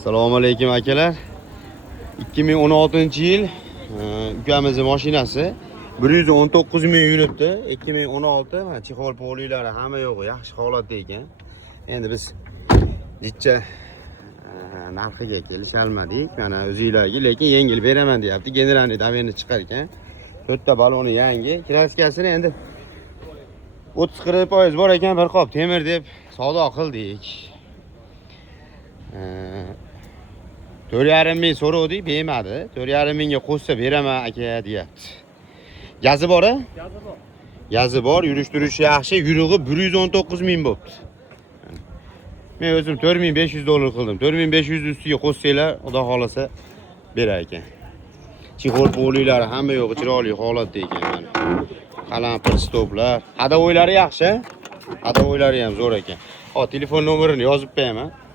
Assalomu alaykum akalar. 2016-yil ukamizning mashinasi 119 ming yuribdi. 2016 mana chexol polilari hamma yo'g'i yaxshi holatda ekan. Endi biz jicha narxiga kelisholmadik. Mana o'zingizlarga lekin yengil beraman deyapti. Generalniy davenni chiqar ekan. To'rtta baloni yangi. Kraskasini endi 30-40% bor ekan, bir qop temir deb savdo qildik. 4,5 ming so'rovdik, bermadi. 4,5 mingga qo'shsa beraman aka deyapti. Gazi bor-a? Gazi bor. Gazi bor, yurish-turishi yaxshi. Yurug'i 119 ming bo'pti. Men o'zim 4500 dollar qildim. 4500 ustiga qo'shsanglar, xudo xolasa berar ekan. Chexol polilari hamma yo'g'i chiroyli holatda ekan mana. Qalampir stoplar. Hadovoylari yaxshi. Hadovoylari ham zo'r ekan. Hop, telefon nomerini yozib qo'yaman.